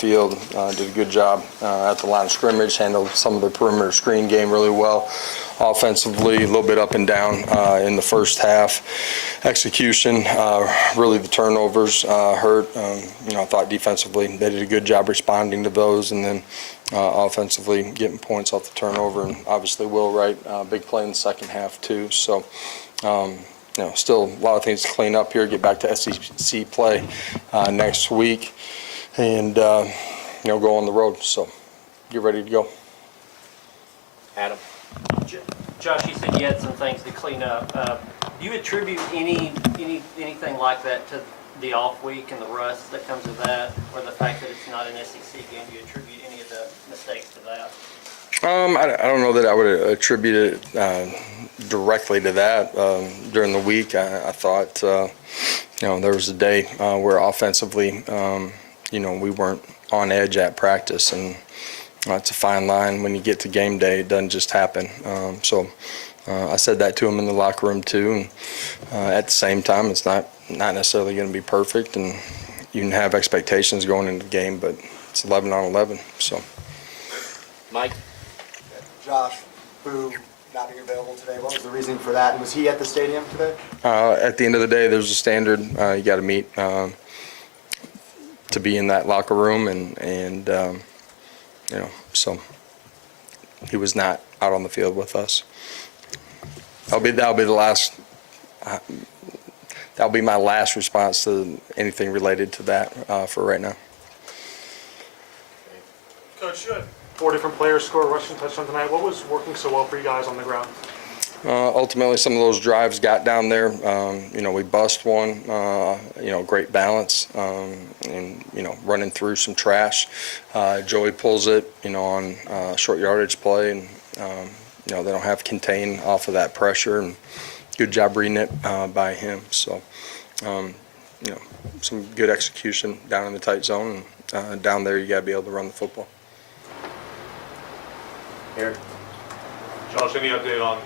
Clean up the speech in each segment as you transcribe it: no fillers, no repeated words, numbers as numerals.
field, did a good job at the line of scrimmage, handled some of the perimeter screen game really well. Offensively, a little bit up and down in the first half. Execution, really the turnovers hurt. I thought defensively they did a good job responding to those, and then offensively getting points off the turnover. And obviously Will Wright, big play in the second half too. So, still a lot of things to clean up here, get back to SEC play next week, and go on the road. So get ready to go. Adam. Josh, you said you had some things to clean up. Do you attribute anything like that to the off week and the rust that comes with that, or the fact that it's not an SEC game? Do you attribute any of the mistakes to that? I don't know that I would attribute it directly to that. During the week, I thought there was a day where offensively, we weren't on edge at practice, and it's a fine line. When you get to game day, it doesn't just happen. So I said that to him in the locker room too. And at the same time, it's not necessarily going to be perfect, and you can have expectations going into the game, but it's 11 on 11. So, Mike. Josh, who not being available today, what was the reason for that? And was he at the stadium today? At the end of the day, there's a standard you got to meet to be in that locker room, and so he was not out on the field with us. That'll be the last. That'll be my last response to anything related to that for right now. Coach, you had 4 different players score a rushing touchdown tonight. What was working so well for you guys on the ground? Ultimately, some of those drives got down there. We bust one, great balance, and, running through some trash. Joey pulls it, on short yardage play, and, they don't have contain off of that pressure, and good job reading it by him. So, some good execution down in the tight zone, and down there you got to be able to run the football. Eric. Josh, any update on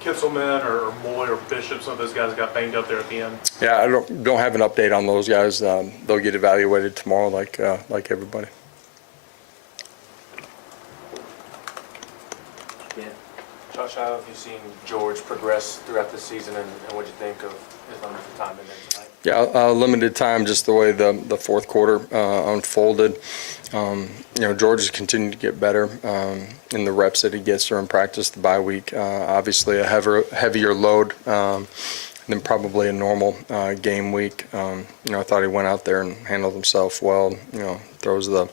Kitzelman or Moy or Bishop? Some of those guys got banged up there at the end. Yeah, I don't have an update on those guys. They'll get evaluated tomorrow, like everybody. Yeah. Josh, how have you seen George progress throughout the season, and what do you think of his limited time in there tonight? Yeah, limited time, just the way the fourth quarter unfolded. George has continued to get better in the reps that he gets during practice, the bye week. Obviously a heavier load than probably a normal game week. I thought he went out there and handled himself well. Throws the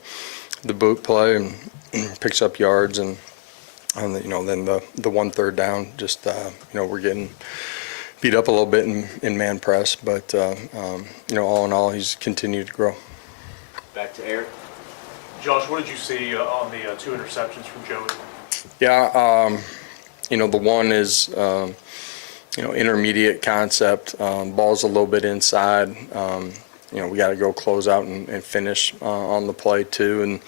boot play and picks up yards, and then the 1 3rd down. Just we're getting beat up a little bit in man press, but all in all, he's continued to grow. Back to Eric. Josh, what did you see on the 2 interceptions from Joey? Yeah, the one is, intermediate concept. Ball's a little bit inside. We got to go close out and finish on the play too.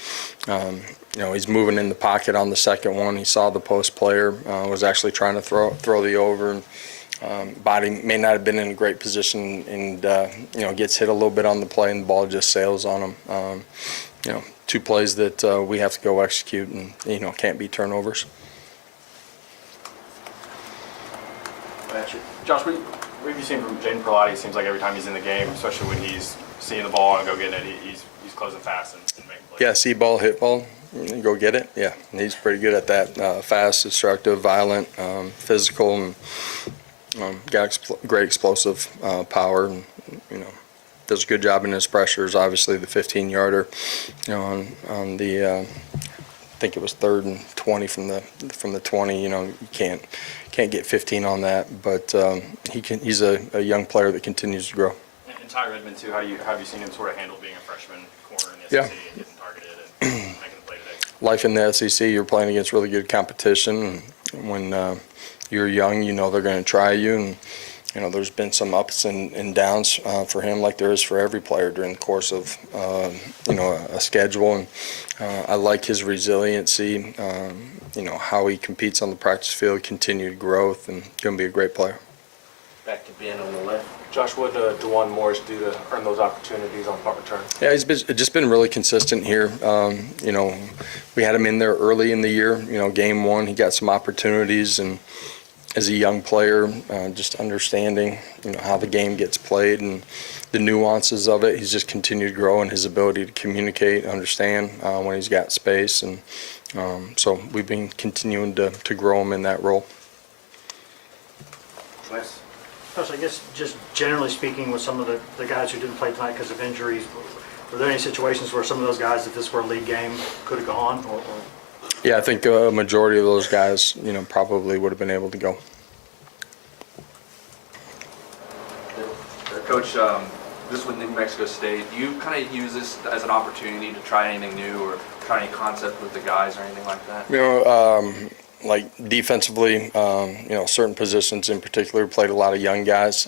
And, he's moving in the pocket on the second one. He saw the post player, was actually trying to throw the over. Body may not have been in a great position, and gets hit a little bit on the play, and the ball just sails on him. 2 plays that we have to go execute, and can't be turnovers. Josh, what have you seen from Jaden Perlotti? It seems like every time he's in the game, especially when he's seeing the ball and go getting it, he's closing fast and making plays. Yeah, see ball, hit ball, go get it. Yeah, and he's pretty good at that. Fast, destructive, violent, physical, and got great explosive power, and does a good job in his pressures. Obviously, the 15-yarder, on the I think it was 3rd and 20 from the 20. You can't get 15 on that, but he's a young player that continues to grow. And Ty Redmond too. How have you seen him sort of handle being a freshman corner in the SEC and getting targeted and making a play today? Life in the SEC, you're playing against really good competition. And when you're young, they're going to try you, and there's been some ups and downs for him, like there is for every player during the course of a schedule. And I like his resiliency, how he competes on the practice field, continued growth, and going to be a great player. Back to Ben on the left. Josh, what did DeJuan Morris do to earn those opportunities on punt return? Yeah, just been really consistent here. We had him in there early in the year. Game one, he got some opportunities, and as a young player, just understanding, how the game gets played and the nuances of it. He's just continued to grow in his ability to communicate, understand when he's got space, and so we've been continuing to grow him in that role. Wes. Coach, I guess just generally speaking with some of the guys who didn't play tonight because of injuries, were there any situations where some of those guys, if this were a league game, could have gone? Or Yeah, I think a majority of those guys, probably would have been able to go. Coach, this with New Mexico State, do you kind of use this as an opportunity to try anything new or try any concept with the guys or anything like that? Like defensively, certain positions in particular, played a lot of young guys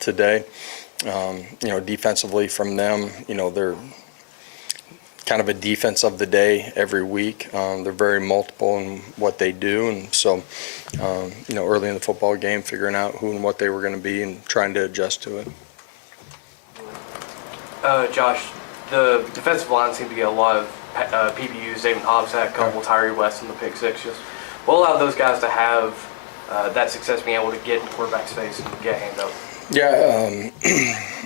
today. Defensively from them, they're kind of a defense of the day every week. They're very multiple in what they do, and so, early in the football game, figuring out who and what they were going to be and trying to adjust to it. Josh, the defensive line seemed to get a lot of PBUs. David Hobbs had a couple, Tyree West in the pick six. Just what allowed those guys to have that success, being able to get in the quarterback's face and get hands up? Yeah,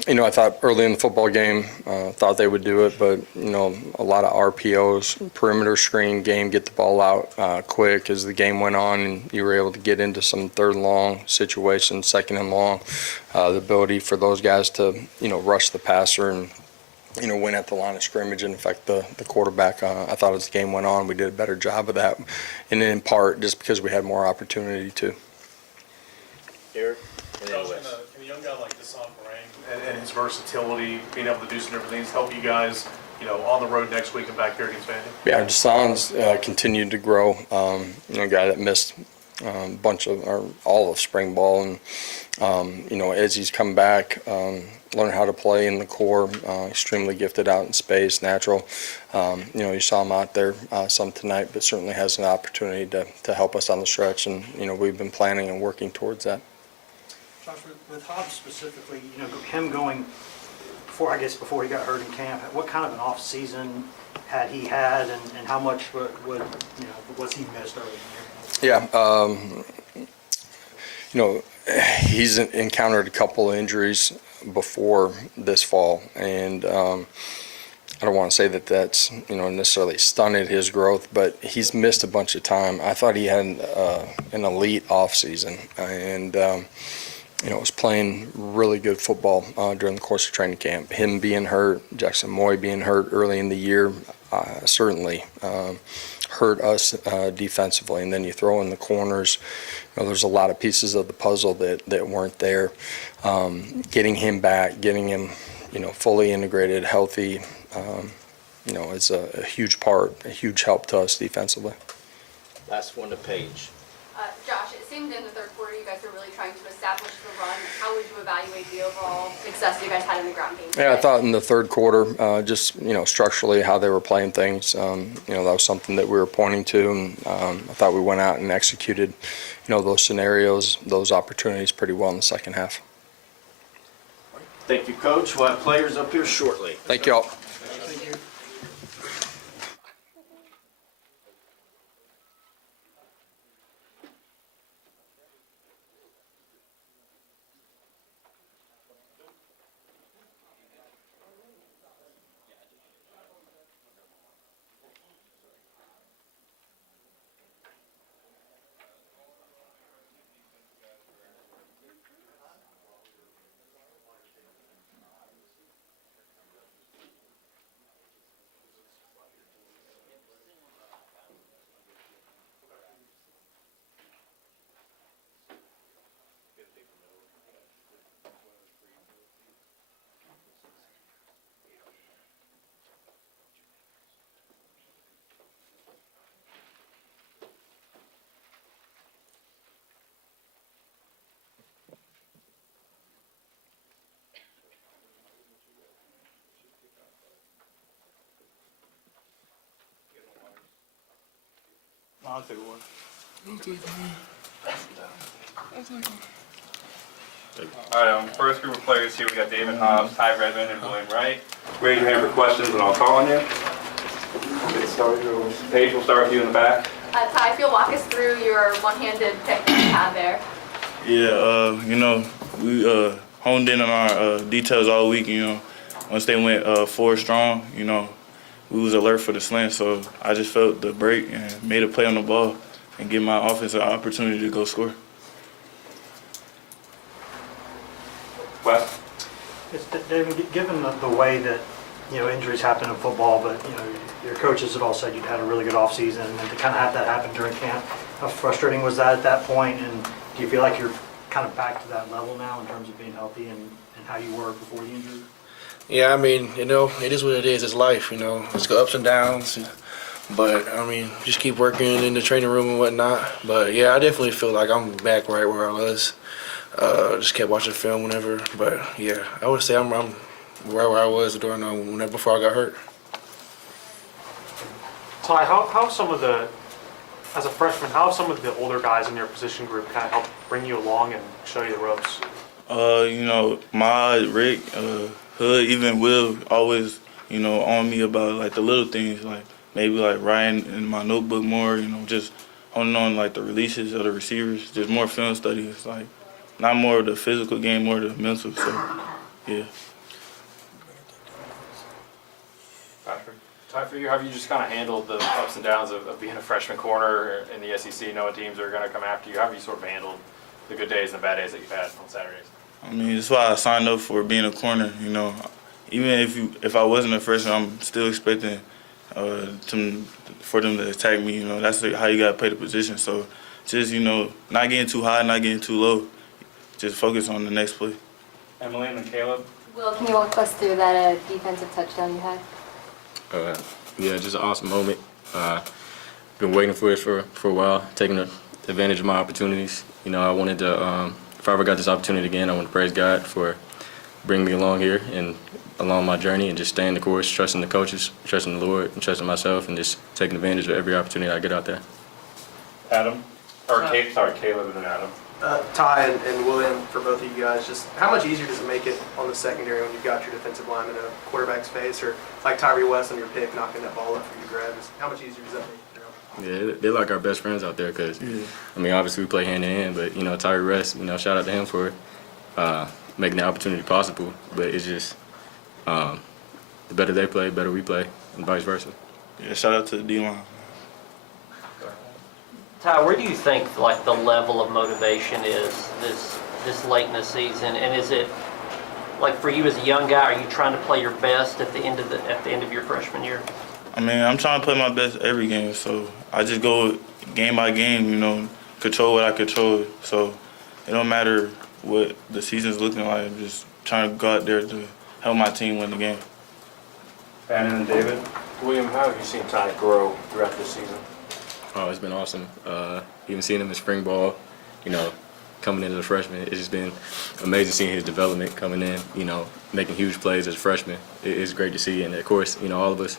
I thought early in the football game, thought they would do it, but, a lot of RPOs, perimeter screen game, get the ball out quick as the game went on, and you were able to get into some third and long situations, second and long. The ability for those guys to, rush the passer and, win at the line of scrimmage and affect the quarterback. I thought as the game went on, we did a better job of that, and in part just because we had more opportunity to. Eric. And then Josh, Wes. can a young guy like Deshaun Parang and his versatility, being able to do some different things, help you guys, on the road next week and back here against Vandy? Yeah, Deshaun's continued to grow. A guy that missed a bunch of, or all of spring ball, and as he's come back, learned how to play in the core. Extremely gifted out in space, natural. You saw him out there some tonight, but certainly has an opportunity to help us on the stretch, and we've been planning and working towards that. Josh, with Hobbs specifically, him going before he got hurt in camp, what kind of an off season had he had, and how much was he missed early in the year? Yeah, he's encountered a couple of injuries before this fall, and I don't want to say that that's necessarily stunted his growth, but he's missed a bunch of time. I thought he had an elite off season, and was playing really good football during the course of training camp. Him being hurt, Jackson Moy being hurt early in the year, certainly hurt us defensively. And then you throw in the corners. There's a lot of pieces of the puzzle that weren't there. Getting him back, getting him, fully integrated, healthy, is a huge part, a huge help to us defensively. Last one to Paige. Josh, it seemed in the third quarter you guys were really trying to establish the run. How would you evaluate the overall success you guys had in the ground game? Yeah, I thought in the third quarter, just, structurally how they were playing things, that was something that we were pointing to, and I thought we went out and executed, those scenarios, those opportunities pretty well in the second half. Thank you, Coach. We'll have players up here shortly. Thank you all. Thank you. I'll take one. All right, first group of players here, we got David Hobbs, Ty Redmond, and William Wright. Raise your hand for questions and I'll call on you. Paige, we'll start with you in the back. Ty, if you'll walk us through your one-handed pick that you had there. Yeah, we honed in on our details all week. Once they went 4 strong, we was alert for the slant. So I just felt the break and made a play on the ball and give my offense an opportunity to go score. Wes? David, given the way that, injuries happen in football, but, your coaches had all said you'd had a really good offseason, and to kind of have that happen during camp, how frustrating was that at that point? And do you feel like you're kind of back to that level now in terms of being healthy and how you were before the injury? Yeah, it is what it is. It's life, It's got ups and downs. But, just keep working in the training room and whatnot. But, yeah, I definitely feel like I'm back right where I was. Just kept watching film whenever. But, yeah, I would say I'm right where I was before I got hurt. Ty, how some of the, as a freshman, how have some of the older guys in your position group kind of helped bring you along and show you the ropes? Mod, Rick, Hood, even Will always, on me about like the little things, like maybe like writing in my notebook more, just honing on like the releases of the receivers, just more film studies, like not more of the physical game, more of the mental. So, yeah. Patrick? Ty, for you, how have you just kind of handled the ups and downs of being a freshman corner in the SEC, knowing teams are going to come after you? How have you sort of handled the good days and the bad days that you've had on Saturdays? That's why I signed up for being a corner. Even if I wasn't a freshman, I'm still expecting for them to attack me. That's how you gotta play the position. So just not getting too high, not getting too low. Just focus on the next play. Emily and Caleb. Will, can you walk us through that defensive touchdown you had? Yeah, just an awesome moment. Been waiting for it for a while, taking advantage of my opportunities. I wanted to, if I ever got this opportunity again, I want to praise God for bringing me along here and along my journey and just staying the course, trusting the coaches, trusting the Lord, and trusting myself, and just taking advantage of every opportunity I get out there. Adam? Caleb and then Adam. Ty and William, for both of you guys, just how much easier does it make it on the secondary when you've got your defensive lineman in a quarterback's face, or like Tyree West on your pick knocking that ball up for you to grab? How much easier does that make? Yeah, they're like our best friends out there because, obviously we play hand in hand, but, Tyree West, shout out to him for making the opportunity possible. But it's just the better they play, the better we play, and vice versa. Yeah, shout out to the D-line. Ty, where do you think the level of motivation is this late in the season, and is it for you as a young guy? Are you trying to play your best at the end of your freshman year? I'm trying to play my best every game, so I just go game by game. Control what I control. So it don't matter what the season's looking like. I'm just trying to go out there to help my team win the game. Bannon and David. William, how have you seen Ty grow throughout this season? Oh, it's been awesome. Even seeing him in spring ball, coming into the freshman, it's just been amazing seeing his development coming in, making huge plays as a freshman. It's great to see. And of course, all of us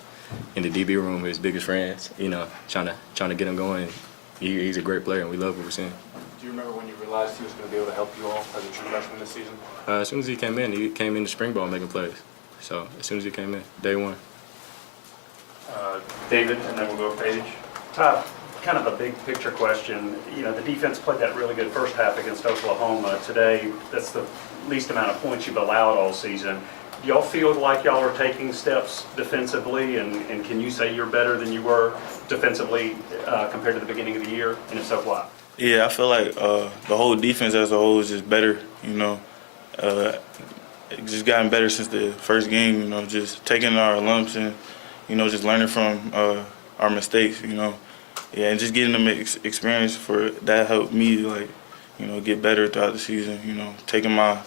in the DB room, his biggest friends, trying to get him going. He's a great player, and we love what we're seeing. Do you remember when you realized he was going to be able to help you all as a true freshman this season? As soon as he came into spring ball making plays. So as soon as he came in, day one. David, and then we'll go Paige. Ty, kind of a big picture question. The defense played that really good first half against Oklahoma. Today, that's the least amount of points you've allowed all season. Do y'all feel like y'all are taking steps defensively, and can you say you're better than you were defensively compared to the beginning of the year? And if so, why? Yeah, I feel like the whole defense as a whole is just better, just gotten better since the first game, just taking our lumps and, just learning from our mistakes, Yeah, and just getting them experience for that helped me, get better throughout the season, taking my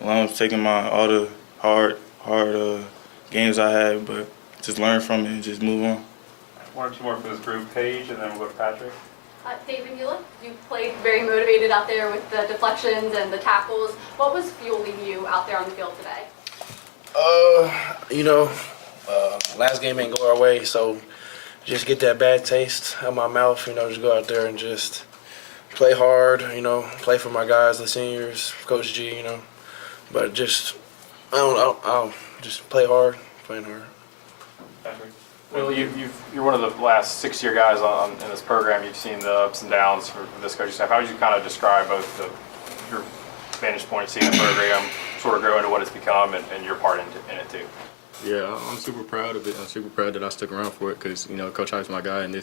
lumps, taking all the hard games I had, but just learn from it and just move on. One or two more for this group, Paige, and then we'll go to Patrick. David, you played very motivated out there with the deflections and the tackles. What was fueling you out there on the field today? Last game ain't go our way, so just get that bad taste out my mouth, just go out there and just play hard, play for my guys, the seniors, Coach G, but just I'll just play hard, playing hard. Patrick? Well, you're one of the last 6-year guys in this program. You've seen the ups and downs for this coaching staff. How would you kind of describe both your vantage point, seeing the program sort of grow into what it's become, and your part in it too? Yeah, I'm super proud of it. I'm super proud that I stuck around for it because, Coach Heupel's my guy, and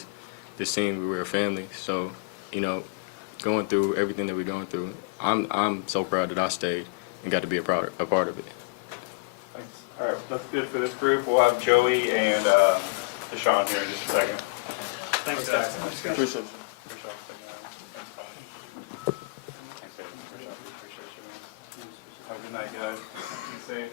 this team, we were a family. So, going through everything that we're going through, I'm so proud that I stayed and got to be a part of it. Thanks. All right, that's good for this group. We'll have Joey and Deshaun here in just a second. Thanks, guys. Appreciate it. Have a good night, guys. Be safe.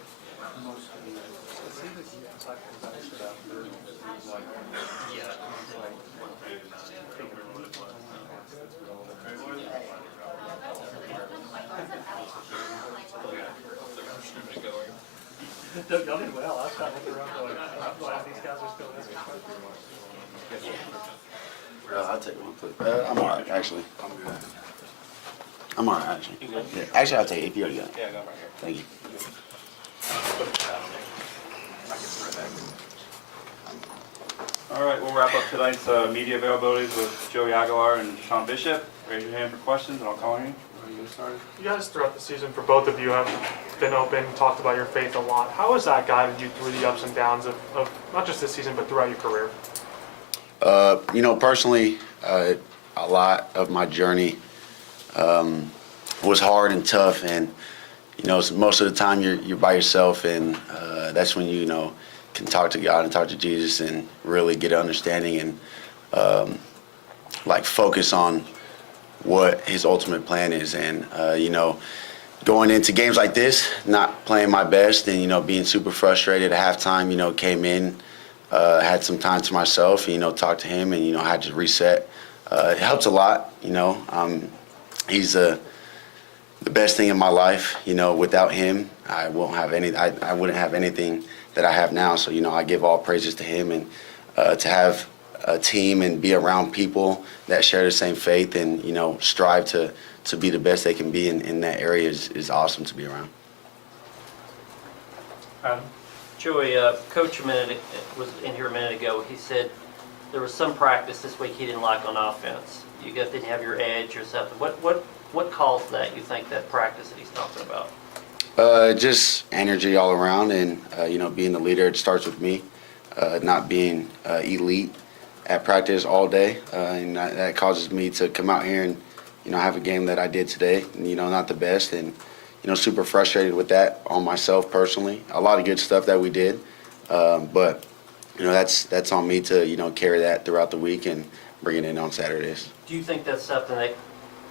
Y'all did well. I was trying to look around going, I'm glad these guys are still asking questions. I'll take one, please. I'm all right, actually. I'm all right, actually. Yeah. Actually, I'll take it if you already got it. Yeah, go right here. Thank you. All right, we'll wrap up tonight's media availabilities with Joey Aguilar and Sean Bishop. Raise your hand for questions, and I'll call you. You guys throughout the season, for both of you, have been open, talked about your faith a lot. How has that guided you through the ups and downs of not just this season, but throughout your career? Personally, a lot of my journey was hard and tough, and most of the time you're by yourself, and that's when you can talk to God and talk to Jesus and really get an understanding and focus on what His ultimate plan is. And going into games like this, not playing my best, and being super frustrated at halftime, came in, had some time to myself, talked to Him, and I had to reset. It helps a lot. He's the best thing in my life. Without Him, I wouldn't have anything that I have now. So I give all praises to Him, and to have a team and be around people that share the same faith and strive to be the best they can be in that area is awesome to be around. Joey, Coach was in here a minute ago. He said there was some practice this week he didn't like on offense. You guys didn't have your edge or something. What caused that, you think, that practice that he's talking about? Just energy all around, and being the leader. It starts with me, not being elite at practice all day, and that causes me to come out here and have a game that I did today. Not the best, and super frustrated with that on myself personally. A lot of good stuff that we did, but that's on me to carry that throughout the week and bring it in on Saturdays. Do you think that's something that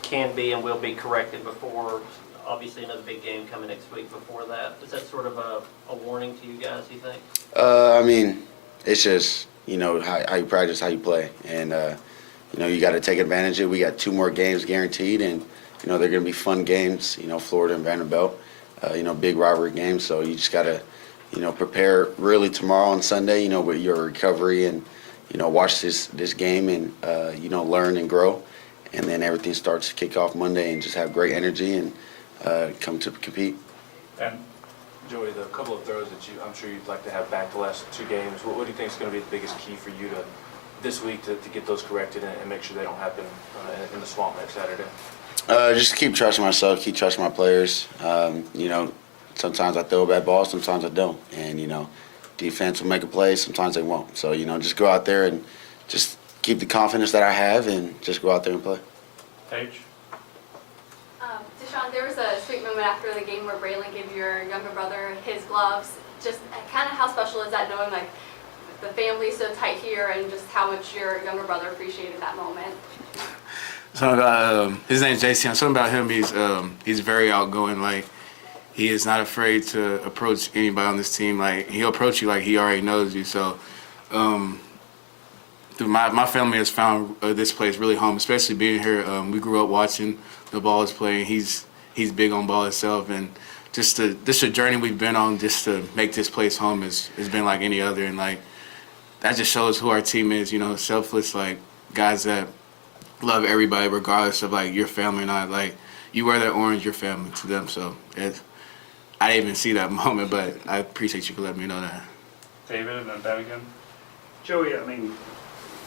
can be and will be corrected before, obviously, another big game coming next week before that? Is that sort of a warning to you guys, you think? I mean, it's just how you practice, how you play, and you got to take advantage of it. We got 2 more games guaranteed, and they're going to be fun games. Florida and Vanderbilt, big rivalry games. So you just got to prepare really tomorrow and Sunday. With your recovery and watch this game and learn and grow, and then everything starts to kick off Monday and just have great energy and come to compete. And Joey, the couple of throws that I'm sure you'd like to have back the last 2 games, what do you think is going to be the biggest key for you this week to get those corrected and make sure they don't happen in the swamp next Saturday? Just keep trusting myself, keep trusting my players. Sometimes I throw a bad ball, sometimes I don't. And, defense will make a play, sometimes they won't. So, just go out there and just keep the confidence that I have and just go out there and play. Paige? Deshaun, there was a sweet moment after the game where Braylon gave your younger brother his gloves. Just kind of how special is that, knowing the family's so tight here and just how much your younger brother appreciated that moment? Something about his name's JC. Something about him. He's very outgoing. He is not afraid to approach anybody on this team. He'll approach you like he already knows you. So, my family has found this place really home, especially being here. We grew up watching the Vols play. He's big on ball itself, and just the journey we've been on just to make this place home has been like any other, and that just shows who our team is. Selfless, guys that love everybody regardless of like your family or not. Like you wear that orange, your family to them. So I didn't even see that moment, but I appreciate you for letting me know that. David and then Ben again. Joey, I mean,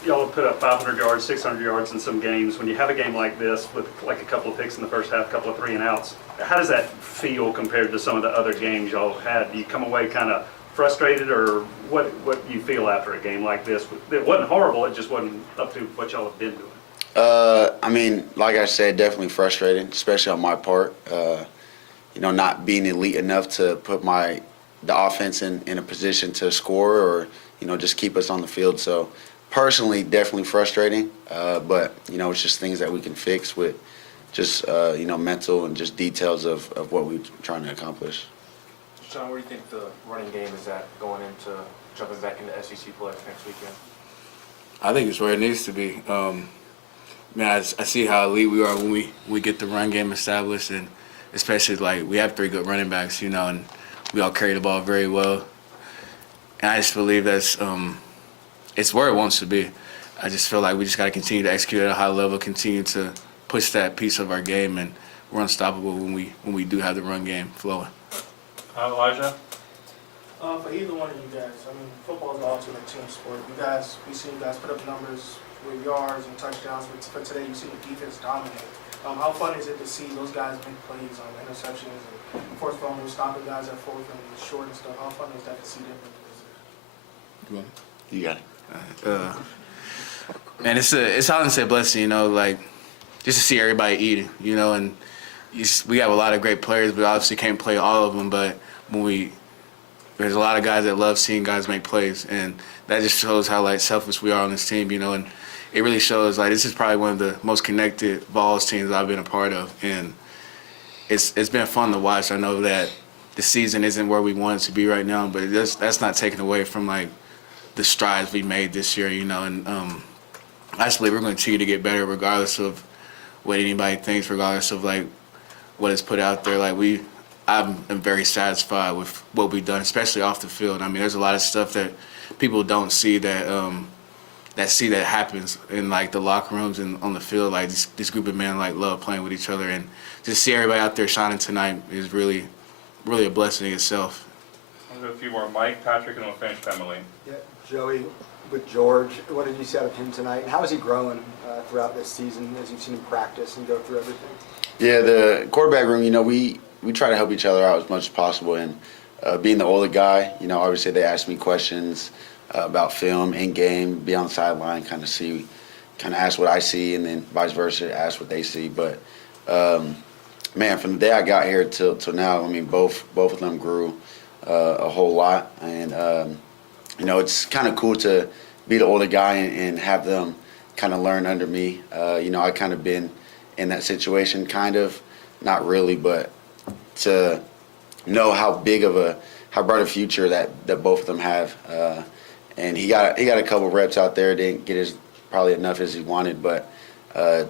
y'all have put up 500 yards, 600 yards in some games. When you have a game like this with like a couple of picks in the first half, a couple of 3-and-outs, how does that feel compared to some of the other games y'all have had? Do you come away kind of frustrated, or what do you feel after a game like this? It wasn't horrible, it just wasn't up to what y'all have been doing. I mean, like I said, definitely frustrating, especially on my part. Not being elite enough to put the offense in a position to score or, just keep us on the field. So personally, definitely frustrating. But, it's just things that we can fix with just, mental and just details of what we're trying to accomplish. Sean, where do you think the running game is at going into jumping back into SEC play next weekend? I think it's where it needs to be. I see how elite we are when we get the run game established, and especially like we have 3 good running backs, and we all carry the ball very well. And I just believe that's it's where it wants to be. I just feel like we just got to continue to execute at a high level, continue to push that piece of our game, and we're unstoppable when we do have the run game flowing. Elijah? For either one of you guys, I mean, football is an ultimate team sport. We see you guys put up numbers with yards and touchdowns. But for today, you see the defense dominate. How fun is it to see those guys make plays on interceptions and force fumbles, stopping guys at fourth and short and stuff? How fun is that to see them make plays? You got it. Man, it's honestly a blessing, like just to see everybody eating, and we have a lot of great players, but obviously can't play all of them. But there's a lot of guys that love seeing guys make plays, and that just shows how like selfless we are on this team, and it really shows like this is probably one of the most connected Vols teams I've been a part of, and it's been fun to watch. I know that the season isn't where we want it to be right now, but that's not taken away from like the strides we made this year, and I just believe we're going to continue to get better regardless of what anybody thinks, regardless of like what is put out there. Like I'm very satisfied with what we've done, especially off the field. I mean, there's a lot of stuff that people don't see that happens in like the locker rooms and on the field. Like this group of men like love playing with each other, and just see everybody out there shining tonight is really, really a blessing in itself. I'll do a few more. Mike, Patrick, and we'll finish Emily. Yeah, Joey, with George, what did you see out of him tonight? And how is he growing throughout this season as you've seen him practice and go through everything? Yeah, the quarterback room, we try to help each other out as much as possible. And being the older guy, obviously they ask me questions about film, in-game, be on the sideline, kind of ask what I see, and then vice versa, ask what they see. But, man, from the day I got here till now, I mean, both of them grew a whole lot. And, it's kind of cool to be the older guy and have them kind of learn under me. I kind of been in that situation, kind of, not really, but to know how bright a future that both of them have. And he got a couple reps out there, didn't get probably enough as he wanted, but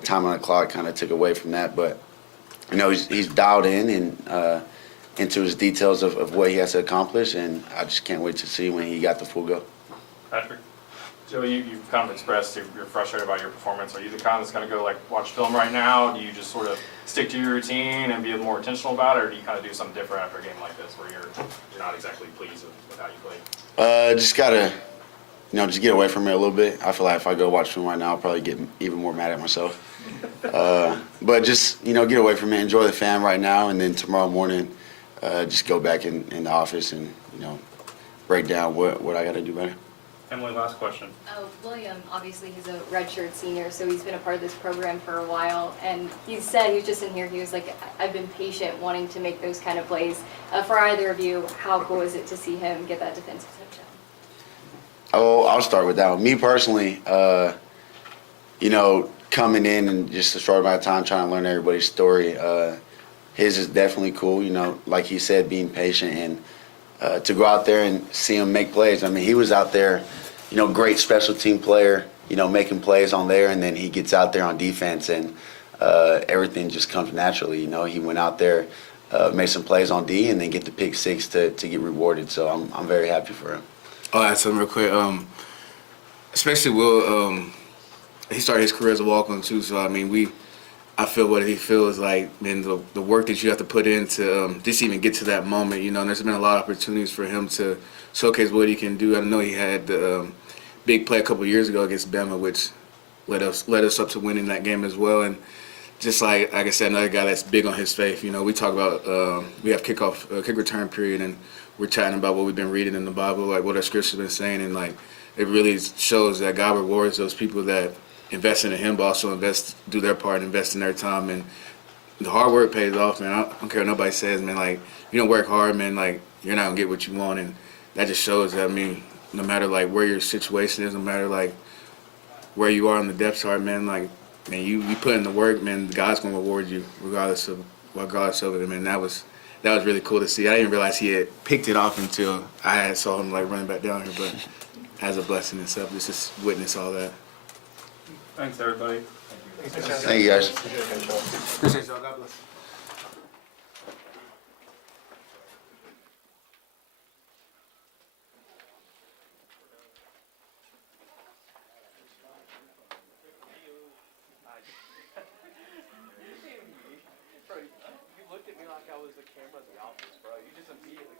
time on the clock kind of took away from that. But he's dialed in and into his details of what he has to accomplish, and I just can't wait to see when he got the full go. Patrick? Joe, you've kind of expressed you're frustrated about your performance. Are you the kind that's going to go like watch film right now? Do you just sort of stick to your routine and be more intentional about it, or do you kind of do something different after a game like this where you're not exactly pleased with how you played? Just gotta, just get away from it a little bit. I feel like if I go watch film right now, I'll probably get even more mad at myself. But just, get away from it, enjoy the fan right now, and then tomorrow morning, just go back in the office and, break down what I got to do better. Emily, last question. William, obviously, he's a redshirt senior, so he's been a part of this program for a while. And he said, he was just in here, he was like, I've been patient wanting to make those kind of plays. For either of you, how cool is it to see him get that defensive touchdown? Oh, I'll start with that one. Me personally, coming in and just a short amount of time trying to learn everybody's story, his is definitely cool, like he said, being patient and to go out there and see him make plays. I mean, he was out there, great special team player, making plays on there, and then he gets out there on defense, and everything just comes naturally. He went out there, made some plays on D, and then get the pick six to get rewarded. So I'm very happy for him. I'll add something real quick. Especially Will, he started his career as a walk-on too. So I mean, I feel what he feels like, and the work that you have to put in to just even get to that moment. You know, and there's been a lot of opportunities for him to showcase what he can do. I know he had the big play a couple years ago against Bama, which led us up to winning that game as well. And just like I said, another guy that's big on his faith. You know, we talk about we have kick return period, and we're chatting about what we've been reading in the Bible, like what our scripture's been saying, and like it really shows that God rewards those people that invest in Him, but also do their part, invest in their time, and the hard work pays off, man. I don't care what nobody says, man. Like you don't work hard, man. Like you're not gonna get what you want, and that just shows that. I mean, no matter like where your situation is, no matter like where you are on the depth chart, man. Like, man, you put in the work, man. God's gonna reward you regardless of it. Man, that was really cool to see. I didn't realize he had picked it off until I had saw him like running back down here, but as a blessing in itself, just to witness all that. Thanks, everybody. Thank you, guys. Appreciate y'all. God bless. Bro, you looked at me like I was the camera in the office, bro. You just immediately